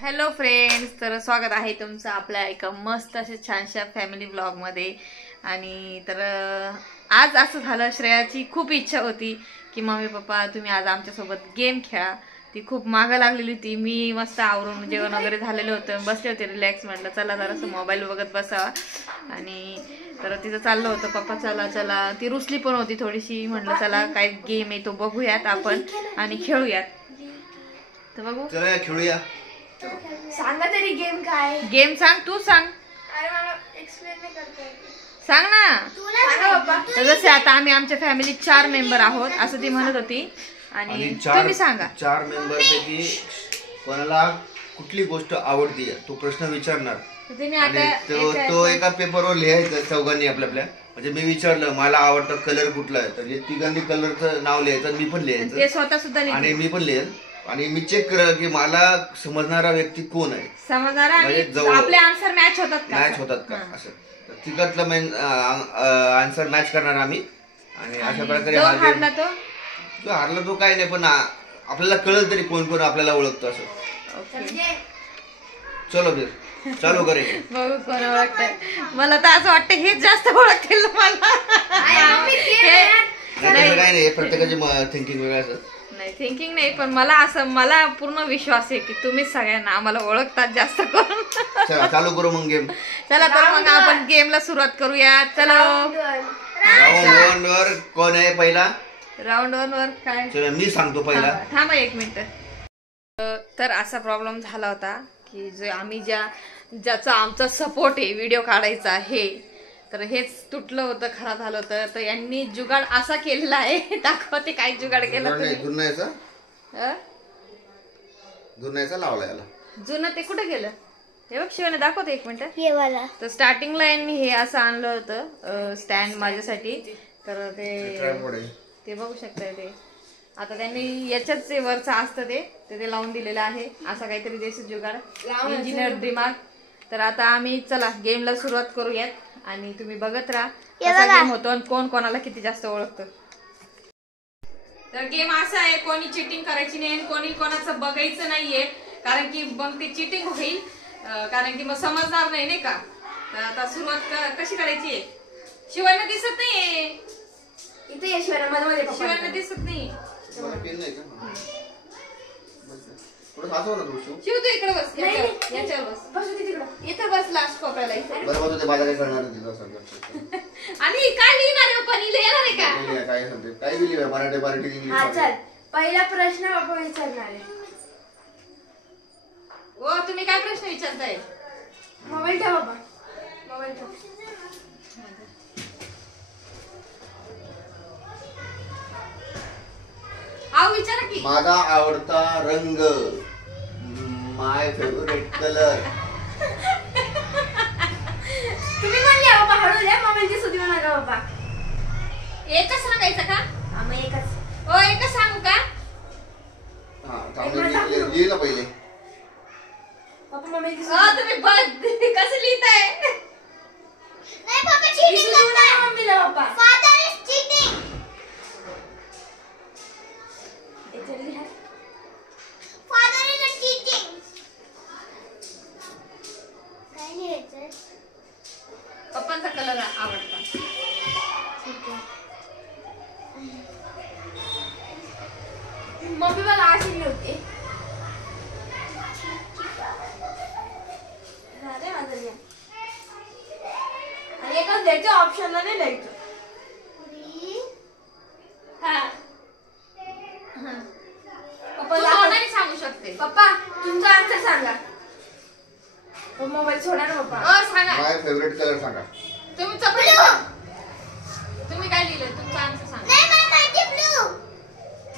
Hello friends, तर स्वागत आहे तुमचं आपल्या एका मस्त अशा छानशा फॅमिली ब्लॉग मध्ये. आणि तर आज असं झालं, श्रेयाची खूप इच्छा होती की मम्मी पप्पा तुम्ही आज आमच्यासोबत गेम खेळा. ती खूप मागं लागलेली होती. मी मस्त आवरून जेवण वगैरे झालेलं होतं, बसले होते रिलॅक्स. म्हटलं चला जरासं मोबाईल बघत बसावा. आणि तर तिचं चाललं होतं पप्पा चला चला. ती रुसली पण होती थोडीशी. म्हटलं चला काय गेम आहे तो बघूयात आपण आणि खेळूयात. तर बघू, चला खेळूया. सांगा तरी गेम काय. गेम सांग, तू सांग. अरे मला एक्सप्लेन नाही करता येत. सांग ना. सांगा बाबा. तर जसे आता आम्ही आमच्या फॅमिलीत 4 मेंबर आहोत असं ती म्हणत होती. आणि तुम्ही सांगा. 4 मेंबर पैकी कोणाला कुठली गोष्ट आवडते तो प्रश्न विचारणार. तो एका पेपरवर लिहायचं चौघांनी आपल्या. म्हणजे मी विचारलं मला आवडतं कलर कुठला आहे, तर तिघांनी कलरचं नाव लिहायचं, मी पण लिहायचं, ते स्वतः सुद्धा आणि मी पण लिहेल. आणि मी चेक कर की मला समजणारा व्यक्ती कोण आहे, समजणारा आणि आपले आन्सर मॅच होतात का असं. तिघातलं मेन आन्सर मॅच करणार आम्ही. आणि अशा प्रकारे जो हारला तो काय नाही, पण आपल्याला कळलं तरी कोण कोण आपल्याला ओळखतं असं. चलो फिर चालू करेल. बघू कोण ओळखतंय. मला तर असं वाटतं हेच जास्त ओळखतील मला. काय नाही, प्रत्येकाची थिंकिंग वेगळं असं नाही, थिंकिंग नाही, पण मला पूर्ण विश्वास आहे की तुम्ही सगळ्यांना आम्हाला ओळखतात जास्त करून. चला चालू करू मग गेम. चला तर मग आपण गेमला सुरुवात करूया. चलो राऊंड 1 वर कोण आहे पहिला. राऊंड 1 वर काय, चला मी सांगतो पहिला. थांबा 1 मिनिट. तर असा प्रॉब्लेम झाला होता की जे आम्ही ज्याचा आमचा सपोर्ट आहे व्हिडिओ काढायचा आहे, तर हेच तुटलं होतं, खराब झालं होतं. तर यांनी जुगाड असा केलेला आहे. दाखवते काय जुगाड केला. जुन्याचा लावला याला. जुनं ते कुठे गेलं हे बघ शिवाने, दाखवते 1 मिनिट. तर स्टार्टिंगला यांनी हे असं आणलं होतं स्टँड माझ्यासाठी. तर ते बघू शकताय. ते आता त्यांनी याच्याच वरचं असतं ते लावून दिलेलं आहे. असा काहीतरी देशी जुगाड, इंजिनियर दिमाग. तर आता आम्ही चला गेमला सुरुवात करूयात आणि तुम्ही बघत राहा कसा गेम होतो आणि कोण कोणाला किती जास्त ओळखतं. तर गेम असा आहे, कोणी चिटिंग करायची नाही, कोणी कोणाचं बघायचं नाहीये, कारण की मग ते चिटिंग होईल. कारण की मग समजणार नाही का. तर आता सुरुवात कशी करायची आहे. शिवांना दिसत नाहीये इथे. शिवांना दिसत नाही. शिव तू इकडे बस, याच्यावर बस. इथं बस लास्ट कोपऱ्याला. आणि काय लिहिणार पण येणार आहे का. चल पहिला प्रश्न बाबा विचारणार आहे. ओ तुम्ही काय प्रश्न विचारताय. मोबाईल ठेव बाबा, मोबाईल ठेव. विचारा की. माझा आवडता रंग, माय फेवरेट कलर. तुम्ही म्हणले बाबा हळू द्या, मोबाईलची सुद्धा नका बाबा. एकच सांगायचं का. मग एकच. हो एकच सांगू का. लिहिलं पहिले. पप्पा मोबाईलची तुम्ही कसं लिहिताय. नाही पप्पा चीटिंग करताय. मम्मीला पप्पा father is cheating. Father is cheating. काय लिहायचं. पप्पांचा कलर आवडता. मम्मी मला अशी लिहिते. आणि एकच द्यायचं, ऑप्शनला नाही द्यायचं. पप्पा सांगू शकते. पप्पा तुमचा आन्सर सांगा. मोबाईल सोडा ना पप्पा. सांगा. माय फेवरेट कलर सांगा. तुम्ही काय लिहिलं, तुमचा आन्सर सांगा.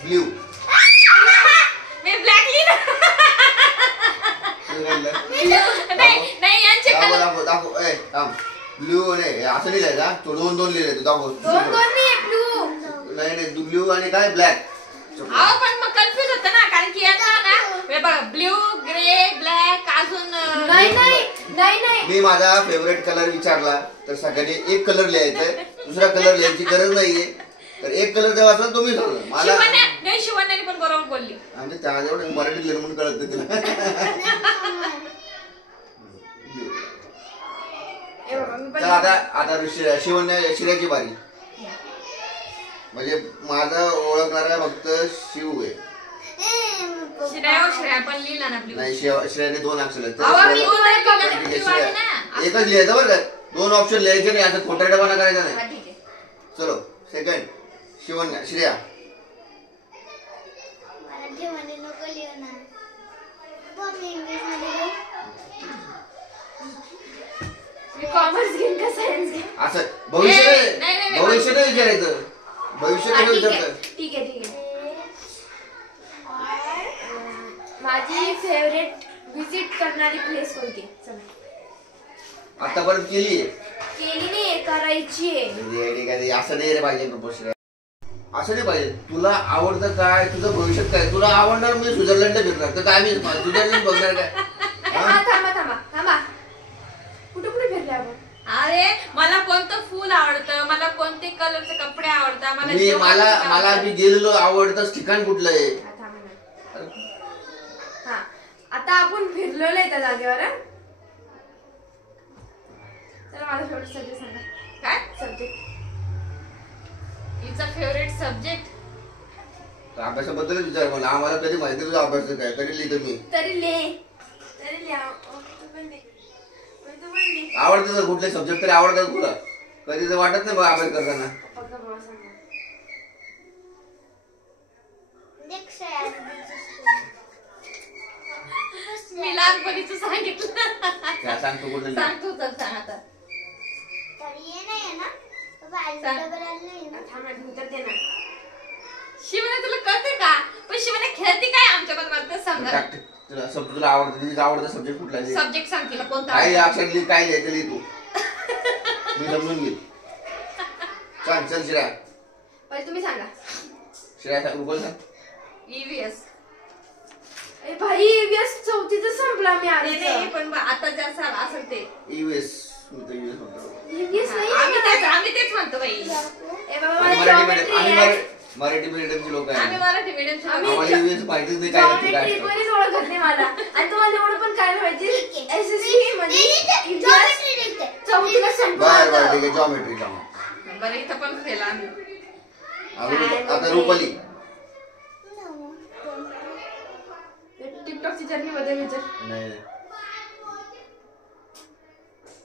ब्ल्यू. मी ब्लॅक लिहिलं. नाही यांचे कलर दाखव. ब्ल्यू नाही असं लिहिलंय. तो 2 लिहिले. तू दाखव. नाही ब्ल्यू आणि काय ब्लॅक. पण मग कन्फ्युज होतं ना, कारण की यांना ना बघा ब्ल्यू, ग्रे, ब्लॅक अजून. नाही मी माझा फेवरेट कलर विचारला तर सगळ्यांनी एक कलर लिहायचंय, दुसरा कलर लिहायची गरज नाहीये. तर एक कलर जेव्हा असेल तुम्ही सांगा मला. शिवान्याने पण बरोबर बोलली. म्हणजे त्या एवढं मराठीत लिहिलं म्हणून कळत तिला. चला आता शिवण्याची बारी. म्हणजे माझा ओळखणारा फक्त शिव आहे. नाही श्रेयाने 2 अक्षर एकच लिहायचं बरं का. 2 ऑप्शन लिहायचे नाही. आता खोटारडेपणा करायचा नाही. चलो सेकंड शिवण्या श्रेया. कॉमर्स घेईन का सायन्स घेईन असं भविष्य नाही विचारायचं. भविष्य कसं विचारतं. ठीक आहे. माझी फेवरेट विजिट करणारी प्लेस कोणती? आतापर्यंत केली नाही, करायची आहे. असं नाही रे पाहिजे. असं नाही पाहिजे. तुला आवडतं काय, तुझं भविष्यात काय. तुला आवडणार मी स्वित्झर्लंडला फिरणार तर काय मी स्वित्झर्लंड बघणार काय. थांबा कुठे फिरले आपण? अरे मला कोणतं फूल आवडतं, मला कोणते कलरचे कपडे आवडतात, मला मी गेलेलो आवडतं ठिकाण कुठलं आहे. आता आपण फिरलेलो आहे त्या जागेवर. तर माझा फेवरेट सब्जेक्ट सांगा. काय सब्जेक्ट? हिचा फेवरेट सब्जेक्ट अभ्यासाबद्दलच विचार मला. आम्हाला कधी माहिती तुझा अभ्यास काय तरी लिहितो मी. तरी आवडतं तर कुठले सब्जेक्ट तरी आवडतात तुला. कधी तर वाटत नाही बघ अभ्यास करताना. मी लहानपणीच सांगितलं. सांगतो कुठलं सांगतो तर सांग आता. शिवने तुला कळते का? पण शिवने खेळते काय आमच्याकडे मला तर सांगा. तुला आवडतं सब्जेक्ट कुठला आहे? सब्जेक्ट सांग तिला कोणता. काय अक्षर लिहि, काय लिहायचं लिहि तू. मी समजून घे. सांग चल श्रेया. पहिले तुम्ही सांगा. श्रेया सांग बोल ना. EVS. भाई EVS 4थीच संपला मी आधी. नाही पण आता जे असेल ते EVS. मी तर EVS म्हणतो. EVS नाही. आम्ही तेच म्हणतो बाई. मराठी मीडियमची लोक आम्ही मराठी मीडियमची. आम्हाला EVS माहितीच नाही काय कोणीच ओळखत नाही मला. आणि तुम्हाला एवढं पण काय माहिती SSC मध्ये चौथीला संपला. बरं ठीक आहे. जॉमेट्री बरं इथं पण फेल आम्ही. आता रुपाली. टिकटॉकची जर्नी मध्ये विचार. नाही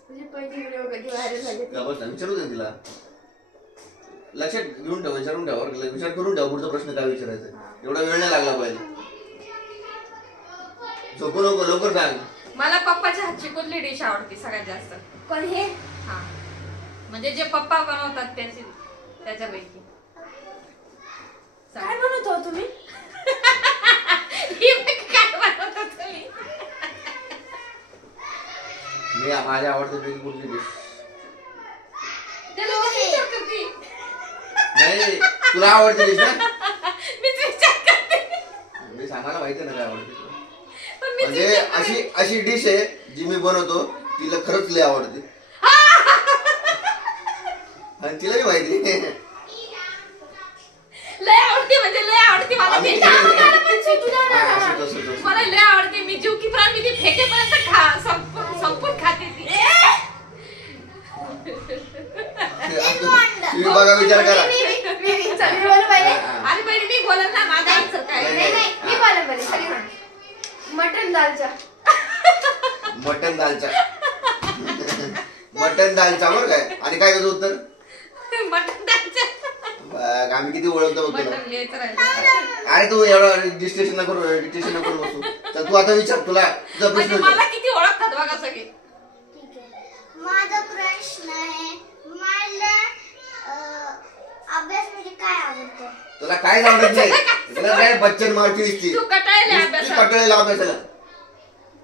तुझी पहिली व्हिडिओ कधी व्हायरल झाली? विचारू दे तिला. लक्षात घेऊन ठेव. विचारून ठेव. विचार करून ठेव पुढचा प्रश्न काय विचारायचा. एवढा वेळ नाही लागला पाहिजे. झोपू नको लवकर सांग. मला पप्पाच्या हातची कुठली डिश आवडते सगळ्यात जास्त? पण हे हा म्हणजे जे पप्पा बनवतात त्याच्यापैकी काय बनवतो तुम्ही? काय बनवतो तुम्ही? मी माझ्या आवडते कुठली डिश? नाही तुला आवडते डिश ना? मी सांगायला माहिती ना काय आवडते. म्हणजे अशी डिश आहे जी मी बनवतो तिला खरंच लय आवडते. आणि तिलाही माहिती लय आवडते म्हणजे लय आवडते मला. मला लय आवडते. मी जीव की प्राण मी फेकेपर्यंत संपूर्ण खाते ती. तुम्ही बघा विचार करा. अरे पहिले मी बोलत ना माझा आन्सर काय. मी बोला मटन दालचा. मटन दालचा बरं काय. आणि काय त्याचं उत्तर? मटन दालचा. आम्ही किती ओळखतो बघ तुला. अरे तू एवढं डिस्टेशन नको बसू. तर तू आता विचार. तुला प्रश्न मला किती ओळखतात बघा सगळे. माझा प्रश्न आहे मला अभ्यास म्हणजे काय आवडतं? तुला काय आवडत नाही? तुला काय बच्चन मारती दिसती. तू कटाळलेला अभ्यासाला.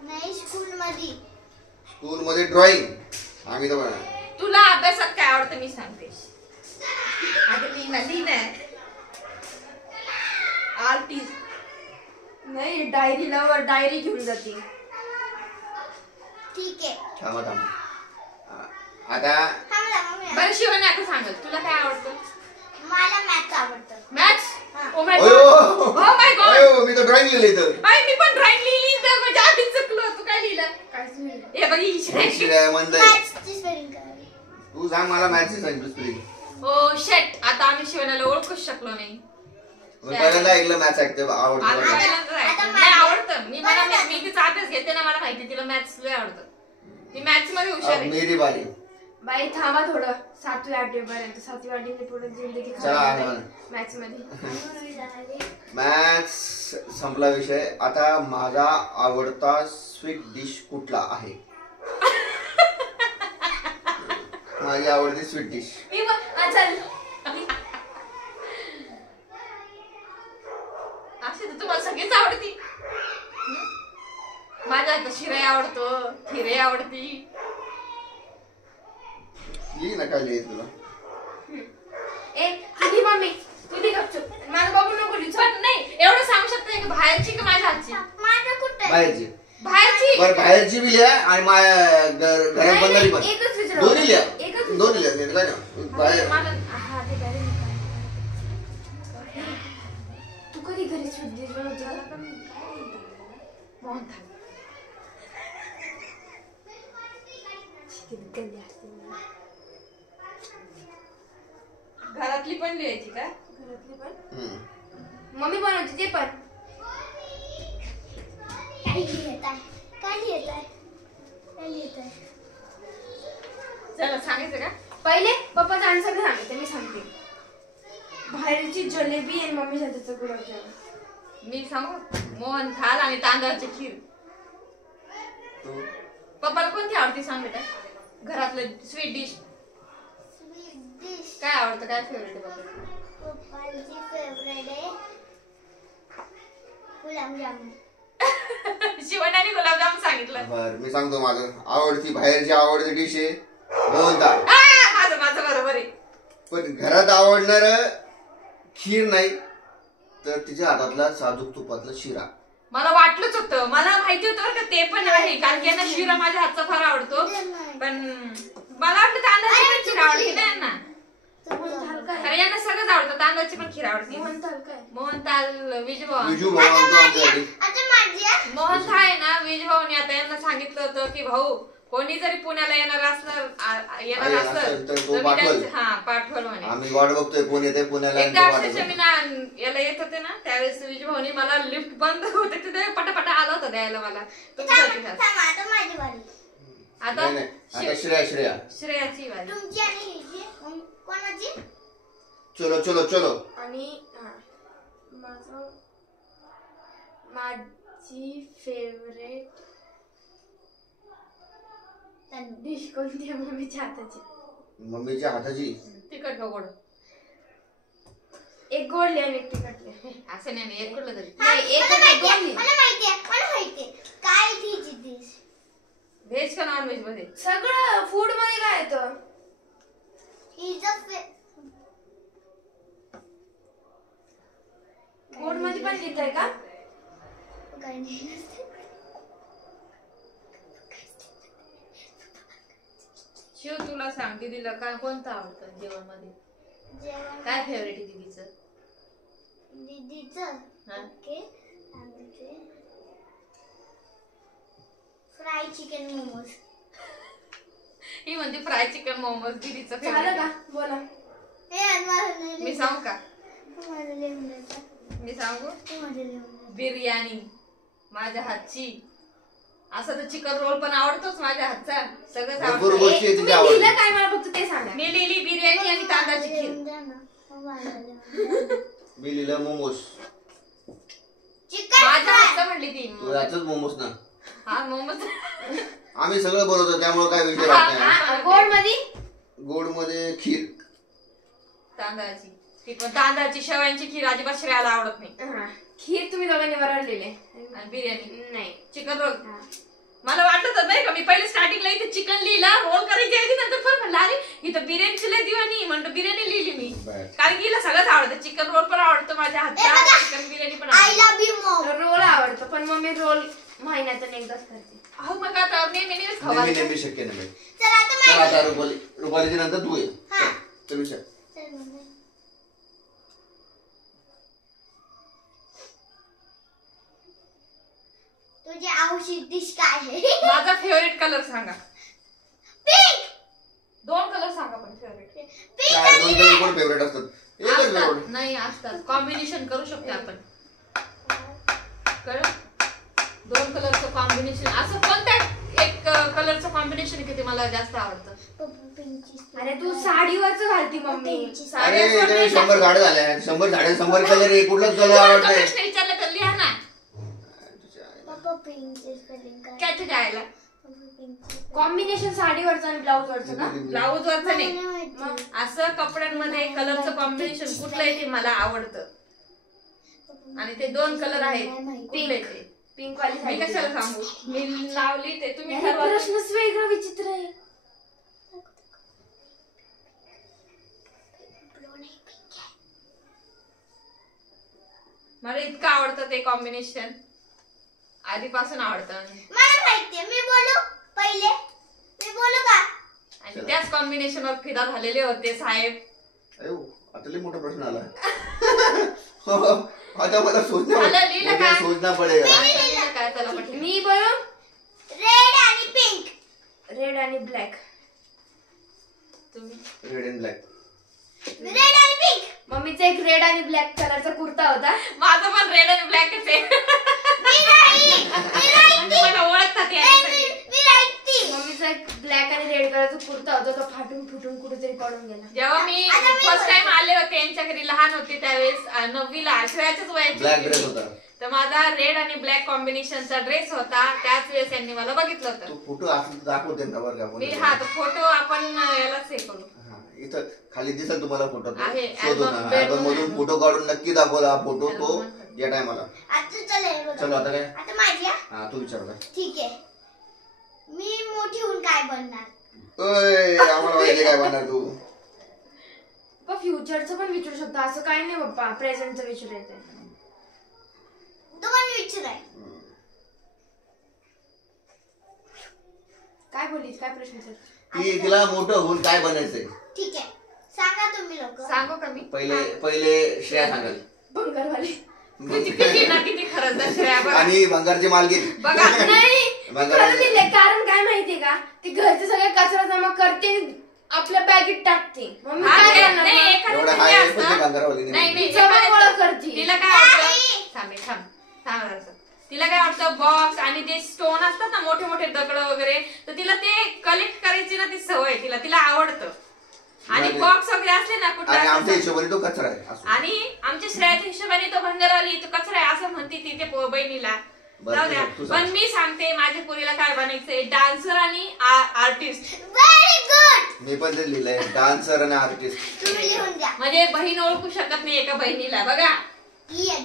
नाही स्कूल मध्ये ड्रॉइंग. आम्ही तर म्हणा. तुला अभ्यासात काय आवडतं मी सांगते. आर्टिस्ट नाही. डायरी घेऊन जाते. ठीक आहे. थांबा आता बरं शिवानी आता सांगल तुला काय आवडतं? मला मॅथ्स आवडतं. मॅथ्स? Oh my God. मी तर ड्रॉइंग लिहिलं. मी पण ड्रॉइंग लिहिली तर म्हणजे आम्ही चुकलो. तू काय लिहिलं? काय हे बघ मंद मॅथ्सची स्पेलिंग तू सांग मला मॅथ्स सांगितलं स्पेलिंग. ओ शेट, आता आम्ही शिवण्याला ओळखूच शकलो नाही. पहिल्यांदा ऐकलं मॅथ्स ऐकते आवडतं. नाही आवडतं. मी तिचा अभ्यास घेते ना, मला माहिती तिला मॅथ्स लय आवडतं. ती मॅथ्स मध्ये हुशार आहे. मेरी बारी. बाई थांबा थोडं, 7वी 8वी पर्यंत. 7वी 8वी पुढे जिंदगी मॅथ्स मध्ये. मॅथ्स संपला विषय. आता माझा आवडता स्वीट डिश कुठला आहे? माझी आवडती स्वीट डिश अशी तर तुम्हाला सगळीच आवडती. माझ्या आता शिरा आवडतो, खिरे आवडती. ये ना काय लिहायचं तुला? तुझी मम्मी तुझी गपचूप, माझं बाबू नको लिहू. पण नाही एवढं सांगू शकते की बाहेरची की माझ्या हातची? बाहेरची. बाहेरची बरं बाहेरची बी लिहा आणि घरात बनणारी पण. दोन्ही लिहा. दोन्ही लिहा. काय ना बाहेर. तू कधी घरी स्वीट डिश बनवते? घरातली पण लिहायची का? घरातली पण मम्मी बनवते ते पण. चला सांगायचं का? पहिले पप्पाचा आन्सर सांगितलं, मी सांगते. बाहेरची जलेबी आणि मम्मीच्या हाताचं गुलाबजाम. मी सांगू? मोहन थाल आणि तांदळाची खीर. पप्पाला कोणती आवडती सांग बेटा? घरातलं स्वीट डिश काय आवडतं? काय फेवरेट आहे पप्पाची फेवरेट आहे गुलाबजामुन. शिवण्याने गुलाबजाम सांगितलं. बरं मी सांगतो माझं आवडती बाहेरची आवडती डिश आहे मोहनथाळ. माझं बरोबर आहे. पण घरात आवडणार खीर नाही तर तिच्या हातातला साजूक तुपातला शिरा. मला वाटलंच होतं, मला माहिती होतं बरं का ते पण आहे, कारण की यांना शिरा माझ्या हातचा फार आवडतो. पण मला वाटलं तांदळाची पण खीर आवडते ना यांना. कारण यांना सगळंच आवडतं, तांदळाची पण खीर आवडते. मोहनथाल मोहनथाळ आहे ना. विजूभाऊनी आता यांना सांगितलं होतं की भाऊ कोणी जरी पुण्याला येणार असलं तर पाठवलं म्हणे. आम्ही वाट बघतोय कोण येते पुण्याला. एकदा अक्षरशः मी ना याला येत होते ना त्यावेळेस विजूभाऊनी मला लिफ्ट बंद होते तिथे पटापटा आला होता द्यायला मला. आता श्रेयाची वाली. चलो चलो चलो. आणि माझी फेवरेट डिश कोणती आहे? मम्मीच्या हाताची. मम्मीच्या हाताची तिखट का गोड? एक गोड लिहा आणि एक तिखट लिहा. असं नाही एक कुठलं तरी. व्हेज का नॉन व्हेज मध्ये? सगळं फूड मध्ये काय येतं? गोड मध्ये पण लिहिताय का? शिव तुला सांग दीदीला काय कोणतं आवडतं जेवण मध्ये? काय फेवरेट आहे दीदीचं? Fry chicken momos. ही म्हणते फ्राय चिकन मोमोज दीदीचं झालं का? बोला. मी सांगू का? मी सांगू? बिर्याणी माझ्या हातची. असं तर चिकन रोल पण आवडतोच माझ्या हातचा. सगळंच आवडतं. काय मला फक्त ते सांगा. मी लिहिली बिर्याणी आणि तांदळाची खीर. मी लिहिलं मोमोज. माझ्या हातचं म्हणली ती. याचंच मोमोज ना. हा मोमोज. आम्ही सगळं बनवतो त्यामुळे काय विषय राहत नाही. गोड मध्ये? गोड मध्ये खीर तांदळाची. ती पण तांदळाची. शेवयांची खीर अजिबात श्रेयाला आवडत नाही. खीर तुम्ही दोघांनी वरळलेले. आणि बिर्याणी नाही. Chicken roll. मला वाटत नाही का मी पहिले स्टार्टिंगला इथे चिकन लिहिला रोल करायची आधी नंतर पण म्हणलं अरे इथं बिर्याणीची लय दिवाणी म्हणतो बिर्याणी लिहिली मी. कारण की हिला सगळंच आवडतं. चिकन रोल पण आवडतं माझ्या हातचा. चिकन बिर्याणी पण आवडतं. रोल आवडतं पण मम्मी रोल महिन्यातून एकदाच करते. अहो मग आता नेहमी खावा शक्य नाही. चला आता रुपालीची नंतर तू ये. चल विचार. तुझी आवडती डिश काय आहे? माझा फेवरेट कलर सांगा. पिंक. 2 कलर सांगा दोन कलर कोण फेवरेट असतात? एकच असतात फेवरेट नाही असतात कॉम्बिनेशन करू शकतो आपण कळलं दोन कलरचं कॉम्बिनेशन असं कोणत्या एक कलरचं कॉम्बिनेशन किती मला जास्त आवडतं अरे तू साडीवरच घालती मम्मी अरे इथे 100 झाडं झाल्या 100 झाडे 100 कलर आहे कुठलाच कलर आवडत नाही विचारलं तर लिहा ना पप्पा पिंकची स्पेलिंग काय? काय तुझ्या आईला कॉम्बिनेशन साडीवरचं आणि ब्लाउज वरचं का ब्लाऊज वरचं नाही मला माहिती. मग असं कपड्यांमध्ये कलरचं कॉम्बिनेशन कुठलं आहे ते मला आवडतं आणि ते दोन कलर आहेत कुठले ते पिंक वाली मी साडी कशाला सांगू मी लावली ते तुम्ही याला ठरवा. प्रश्नच वेगळं विचित्र आहे मला इतकं आवडतं ते कॉम्बिनेशन आधीपासून आवडतं मला माहितीये. मी बोलू पहिले? मी बोलू का? आणि त्याच कॉम्बिनेशन वर फिदा झालेले होते साहेब अयो आता लई मोठा प्रश्न आला आता मला मला लिहिलं का? सोचना पडेगा काय त्याला पटलं? मी बोलू रेड आणि पिंक. रेड आणि ब्लॅक तुम्ही रेड अँड ब्लॅक रेड आणि पिंक. मम्मीचा एक रेड आणि ब्लॅक कलरचा कुर्ता होता माझं पण रेड आणि ब्लॅकच आहे मी राईट. मला ओळखतात याच्यासाठी. मी राईट ती. मम्मीचा एक ब्लॅक आणि रेड कलरचा कुर्ता होता तो फाटून फुटून कुठेतरी पडून गेला जेव्हा मी फर्स्ट टाइम आले होते यांच्या घरी लहान होते त्यावेळेस 9वीला आश्रयाच्याच ब्लॅक ड्रेस वयाची होता तर माझा रेड आणि ब्लॅक कॉम्बिनेशनचा ड्रेस होता त्याच वेळेस यांनी मला बघितलं होतं तो फोटो असं दाखवते ना बरं का मी आपण हा तो फोटो आपण यालाच हे करू हा, इथं खाली दिसेल तुम्हाला फोटो आहे, शोधून album, bedroom अल्बम मधून आहे. फोटो काढून नक्की दाखव हा फोटो तो Album या टायमाला आता चालेल बघा. चलो आता काय आता माझी हा? हा तू विचार काय ठीक आहे. मी मोठी होऊन काय बनणार? ओय आम्हाला माहिती काय बनणार तू पप्पा फ्युचरचं पण विचारू शकतो असं काही नाही पप्पा प्रेझेंटचं विचारायचं तो पण विचाराय. काय बोलीस काय प्रश्न सर तिला मोठं होऊन काय बनायचंय ठीक आहे. सांगा तुम्ही लोक. सांगू का मी पहिले श्रेया सांगाल बंगारवाली किती ना किती खरंच आहे श्रेया बघा. आणि भंगारची मालकीन बघा नाही बंगार खरं दिलंय. कारण काय माहितीये का ती घरचे सगळे कचरा जमा करते आणि आपल्या बॅगेत टाकते मम्मी हा, काय नाही, करणार नाही, मग? एखाद्याचं एवढं हे हाय असतं. पण भंगारवाली नाही नाही जमा एखाद्याचं- गोळा करते. तिला काय वाटतं थांब जरासं. तिला काय वाटतं बॉक्स आणि ते स्टोन असतात ना मोठे मोठे दगड वगैरे तर तिला ते कलेक्ट करायची ना ती सवय तिला आवडतं आणि नाही. बॉक्स वगैरे असले ना आणि कुठला आमच्या हिशोबाने तो कचरा आहे असं. आणि आमच्या श्रेयाच्या हिशोबाने तो भंगारवाली तो कचरा आहे असं म्हणते ती ते बहिणीला बरं, जाऊ द्या तू सांग. पण मी सांगते माझ्या पोरीला काय बनायचंय डान्सर आणि आर्टिस्ट व्हेरी गुड. मी पण ते लिहिलंय डान्सर आणि आर्टिस्ट तुम्ही लिहून द्या. म्हणजे बहीण ओळखू शकत नाही एका बहिणीला बघा लिहा.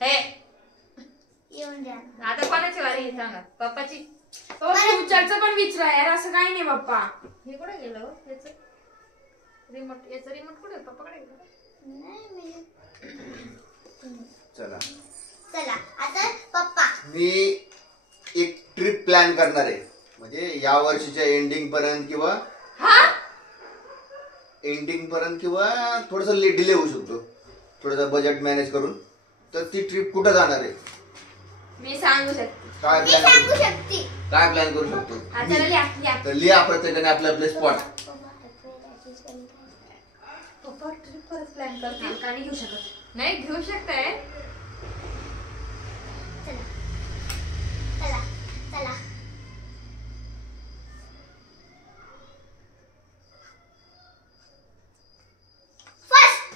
हे लिहून द्या. आता कोणाची वारी आहे सांगा पप्पाची पप्पा फ्युचरचं पण विचारा यार असं काही नाही पप्पा हे कुठे गेलं हो? याचं रिमोट कुठे पप्पाकडे गेलं नाही मी. चला चला आता पप्पा. मी एक ट्रिप प्लॅन करणार आहे म्हणजे या वर्षीच्या एंडिंग पर्यंत किंवा थोडस डिले होऊ शकतो थोडस बजेट मॅनेज करून तर ती ट्रिप कुठं जाणार आहे मी सांगू शकते काय मी प्लॅन सांगू शकते. काय प्लॅन करू शकतो आता लिहा तर लिहा प्रत्येकाने आपले आपले स्पॉट पप्पा ट्रिप परत प्लॅन करते का नाही घेऊ शकत नाही घेऊ शकताय चला चला चला. फर्स्ट.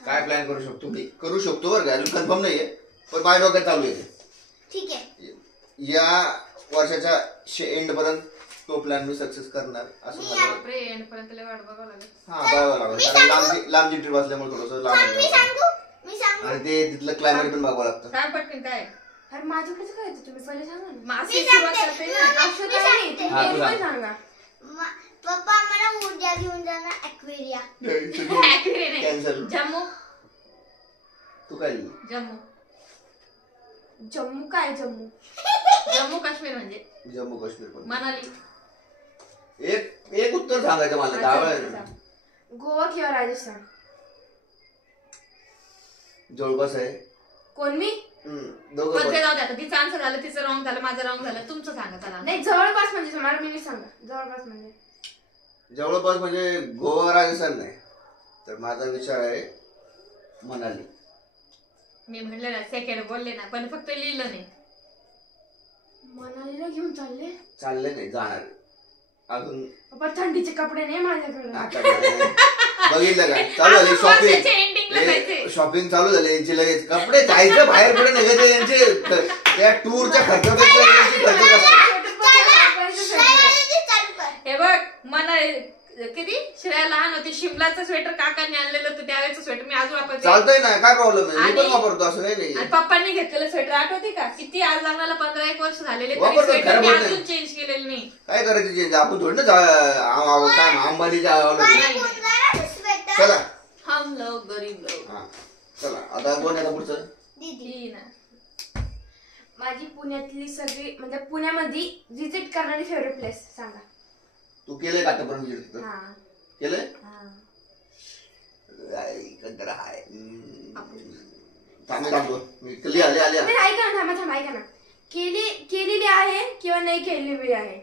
काय प्लॅन करू शकतो मी करू शकतो बरं का अजून कन्फर्म नाहीये पण माझ्या डोक्यात चालू आहे ठीक आहे. या वर्षाच्या एंड पर्यंत तो प्लॅन मी सक्सेस करणार असं मला बापरे एंड पर्यंत लय वाट बघावं लागेल हा बघावं लागेल कारण लांबची ट्रिप असल्यामुळे थोडस लांब मी सांगू. मी सांगू. आणि ते तिथलं क्लायमेट पण बघावं लागतं सांग पटकन काय अरे माझ्याकडे काय येतं तुम्ही पहिले सांगा ना मासे मी सुरुवात सांगते. करते ना असं काय नाही सांगते. तुम्ही हा, तू पण सांग. सांगा पप्पा मला उद्या घेऊन जाणार ॲक्वेरिया. Actually नाही. कॅन्सल जम्मू तू काय लिहिलं? जम्मू जम्मू काय जम्मू जम्मू काश्मीर म्हणजे जम्मू काश्मीर पण मनाली एक उत्तर सांगायचं मला 10 वेळा गोवा किंवा राजस्थान जवळपास आहे कोण मी दोघं पण ते पण. जाऊ द्या आता तिचं आन्सर झालं तिचं रॉंग झालं माझं रॉंग झालं तुमचं सांगा चला नाही जवळपास म्हणजे मला मी सांगा जवळपास म्हणजे जवळपास म्हणजे गोवा राजस्थान नाही तर माझा विचार आहे मनाली. मी म्हणलं ना सेकंड बोलले ना पण फक्त लिहिलं नाही. मनालीला घेऊन चालले नाही जाणार अजून. पप्पा थंडीचे कपडे नाही माझ्याकडे. बघितलं का चालू झाली शॉपिंग चालू झाली यांची लगेच. कपडे जायचं बाहेर पडे नाही का यांचे त्या टूरच्या खर्चापेक्षा. हे बघ मला किती श्रेया लहान होती शिमलाचं स्वेटर काकांनी आणलेलं होतं त्यावेळेचं स्वेटर मी अजून वापरते. चालतंय ना काय प्रॉब्लेम आहे. मी पण वापरतो असं काही नाही. आणि पप्पांनी घेतलेलं स्वेटर आठवते का किती आज लग्नाला 15-1 वर्ष झालेले तरी स्वेटर मी अजून चेंज केलेलं नाही. काय करायचं चेंज आपण थोडी ना काय अंबानीच्या चला हम लोग गरीब लोग. चला आता कोण आहे पुढचं. दीदी ना. माझी पुण्यातली सगळी म्हणजे पुण्यामध्ये विजिट करणारी फेवरेट प्लेस सांगा. तू केलंय का आतापर्यंत विजिट केलंय. थांबतो मी ऐका ना थांबा ऐका ना. केलेली आहे किंवा नाही केलेली आहे.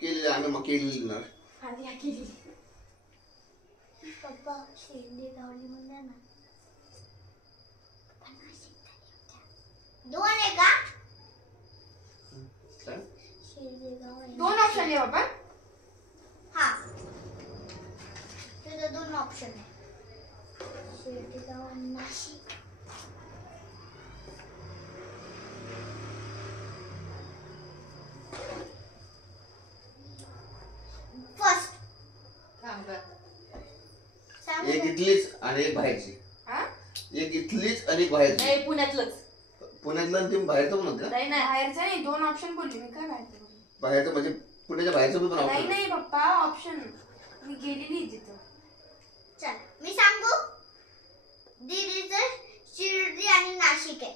केलेली आम्ही मग केलेली ना. पप्पा शिर्डी गावली म्हणा ना. 2 आहे का. शिर्डी गाव 2 ऑप्शन आहे बाबा. हा तुझं 2 ऑप्शन आहे. शिर्डी गाव आणि नाशिक. फर्स्ट एक इथलीच आणि एक बाहेरची. एक इथलीच आणि एक बाहेरची. नाही पुण्यातलंच. पुण्यातलं आणि तुम्ही बाहेरचं पण होतं. नाही बाहेरचं नाही 2 ऑप्शन बोलली मी. काय बाहेरचं म्हणजे पुण्याच्या बाहेरचं पण ऑप्शन. नाही पप्पा ऑप्शन मी गेलेली तिथं. चल मी सांगू. दीदीचं शिर्डी आणि नाशिक आहे.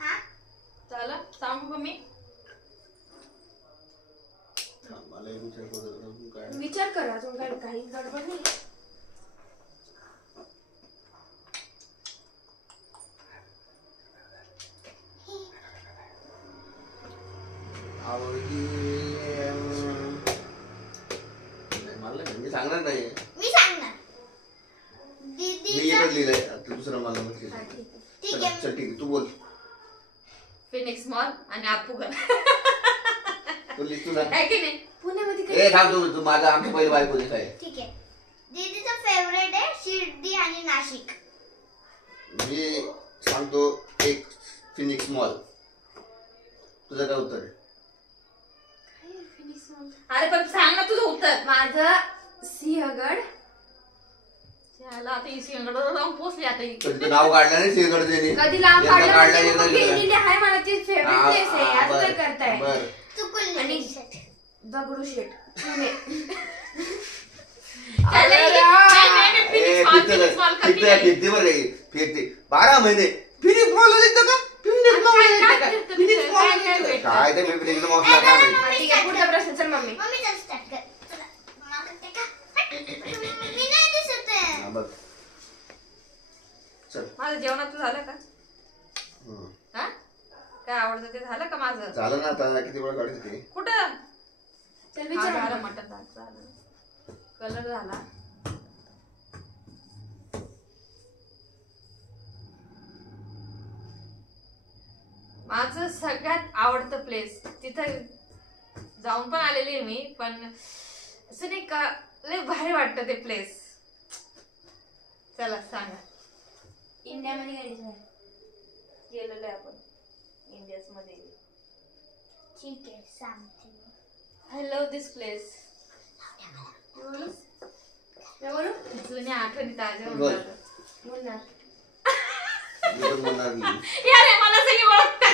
हा चला सांगू का मी. मला विचार करा अजून काही गडबड नाही. मी सांगणार नाही. मी सांगणार. मी एकच लिहिलंय दुसरं मला ठीक आहे. ठीक आहे तू बोल. फिनिक्स मॉल आणि अप्पूघर. तू लिहितो ना आहे की नाही. पुण्यामध्ये थांब तू माझा आमची पहिली बायको काय. ठीक आहे. दीदीचं फेवरेट आहे शिर्डी आणि नाशिक. मी सांगतो एक फिनिक्स मॉल. तुझं काय उत्तर आहे. अरे पण सांग ना तुझं उत्तर. माझं सिंहगड. आता सिंहगड जाऊन पोचले. आता नाव काढलं नाही सिंहगड. कधी लांब काढलं गेलेली आहे मला ती फेवरेट प्लेस आहे. आज काय करताय. आणि दगडूशेठ पुणे. फिरते बरं फिरते 12 महिने फिनिक्स मॉल येतं का. काय ते पुढचा प्रश्न. चल मम्मी. माझं जेवणाचं झालं का. हा काय आवडतं ते झालं का माझं. झालं ना आता किती वेळा काढायचं ते. कुठं चल विचार. झालं मटन झालं. कलर झाला. माझं सगळ्यात आवडतं प्लेस तिथं जाऊन पण आलेली आहे मी पण असं नाही का लय भारी वाटतं ते प्लेस. चला सांगा. इंडियामध्ये गेलेलो आहे आपण इंडियाच मध्ये. ठीक आहे सांगते. I love this place. जुन्या आठवणी ताज्या मुन्नार. मला सगळी ओळखतात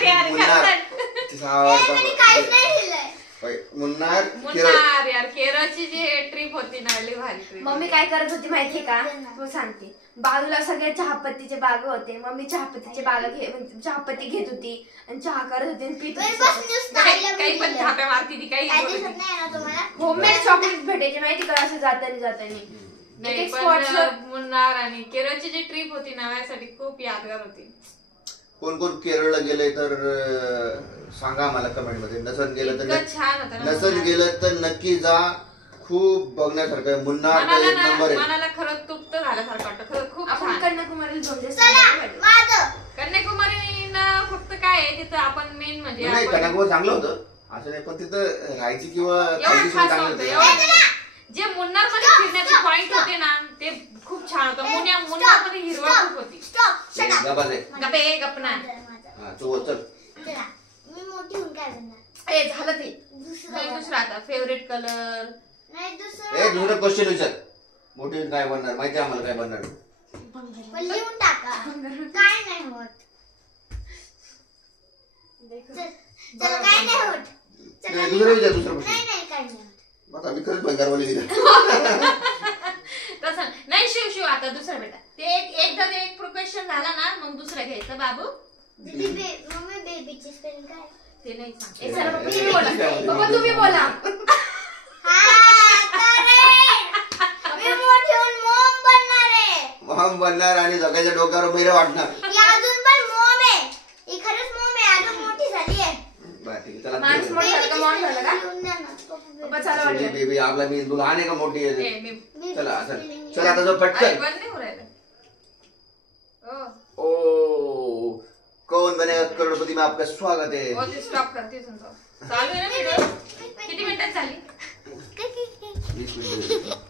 मुन्नार यार. केरळची जी ट्रिप होती ना लई भारी ट्रिप. मम्मी काय करत होती माहितीये का. तू सांगते. बाजूला सगळे चहापत्तीचे बाग होते. मम्मी चहापत्ती घेत होती आणि चहा करत होती आणि पित होती. काही पण थाप्या मारती ती काही होममेड चॉकलेट भेटायचे माहिती का असं जातानी. नाही पण मुन्नार आणि केरळची जी ट्रिप होती ना माझ्यासाठी खूप यादगार होती. कोण कोण केरळला गेले तर सांगा मला कमेंट मध्ये. नसन गेलं तर छान होतं. नसन गेलं तर नक्की जा. खूप बघण्यासारखं आहे. मुन्नार तर एक नंबर आहे. मनाला खरंच तृप्त झाल्यासारखं वाटतं. खरंच खूप आपण छान. कन्याकुमारीला जाऊन जाऊ. चला माझं कन्याकुमारीला फक्त काय आहे तिथं आपण मेन म्हणजे नाही आपण- कन्याकुमारी चांगलं होतं असं नाही, पण तिथं राहायची किंवा एवढं खायची सोय खास चांगली नव्हतं. होती. एवढं जे मुन्नार मध्ये फिरण्याचे पॉइंट होते ना ते खूप छान होतं. मुन्नार मध्ये हिरवा खूप होती. स्टॉप एक गप्पा दे. गप्पे गपना. हा, तू चल. चला मी मोठी होऊन काय बनणार? ए झालं ते दुसरं नाही, दुसरं आता फेवरेट कलर. नाही ए दुसरं दुसरं क्वेश्चन विचार. मोठी काय बनणार माहिती आहे आम्हाला काय बनणार. पण लिहून टाका काय नाही होत. चल काय नाही होत. चला नाही, दुसरं विचार दुसरं नाही क्वेश्चन. नाही काय नाही होत. आता मी खरंच भंगारवाली दिला. तसं नाही. शिव आता दुसरा बेटा ते एकदा ते एक क्वेश्चन झाला ना मग दुसरा घ्यायचं बाबू. मम्मी बेबीची स्पेलिंग काय? ते नाही सांग. एक चला पप्पा तुम्ही बोला. पप्पा तुम्ही बोला. मी मोठी होऊन मॉम बनणार आहे. मॉम बनणार आणि जगाच्या डोक्यावर बैल वाटणार. ही अजून पण मॉम आहे. ही खरंच मॉम आहे. अजून मोठी झाली आहे. बरं, ठीक आहे. चला माणूस मोठा झाला का मॉम झाला का? लिहून द्या ना. पप्पा चला वाटलं. बेबी आपला मी लहान आहे का मोठी आहे. ए, मी- चला चला आता जो अरे, पटकन. बंद नाही हो राहिलं. ओ कौन बनेगा करोड़पति में आपका स्वागत है. हो ते स्टॉप करते तुमचं. चालू आहे ना व्हिडिओ. किती मिनिटात झाली? 20 मिनिटं.